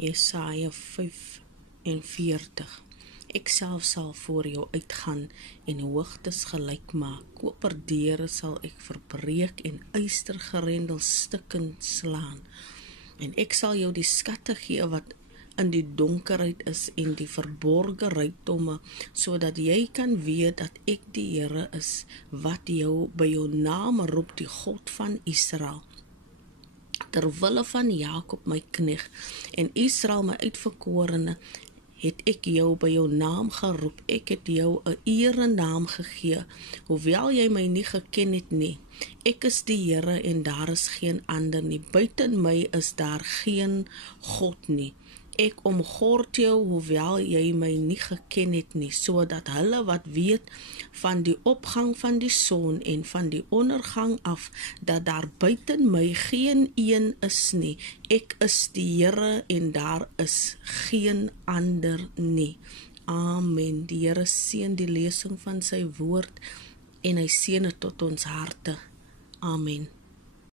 Jesaja 45. Ek self sal voor jou uitgaan en die hoogtes gelyk maak. Koperdeure sal ek verbreek en ystergrendel stukkend slaan. En ek sal jou die skatte gee wat in die donkerheid is en die verborge rykdomme, sodat jy kan weet dat ek die Here is, wat jou by jou naam roep, die God van Israel. Terwille van Jakob my knegt en Israel my uitverkorene, het ek jou by jou naam geroep, ek het jou 'n erenaam gegee, hoewel jy my nie geken het nie. Ek is die Here en daar is geen ander nie, buiten my is daar geen God nie. Ek omgord jou, hoewel jy my nie geken het nie, sodat hulle wat weet van die opgang van die son en van die ondergang af, dat daar buiten my geen een is nie. Ek is die Here en daar is geen ander nie. Amen. Die Here seën die lesing van sy woord en hy seën dit tot ons harte. Amen.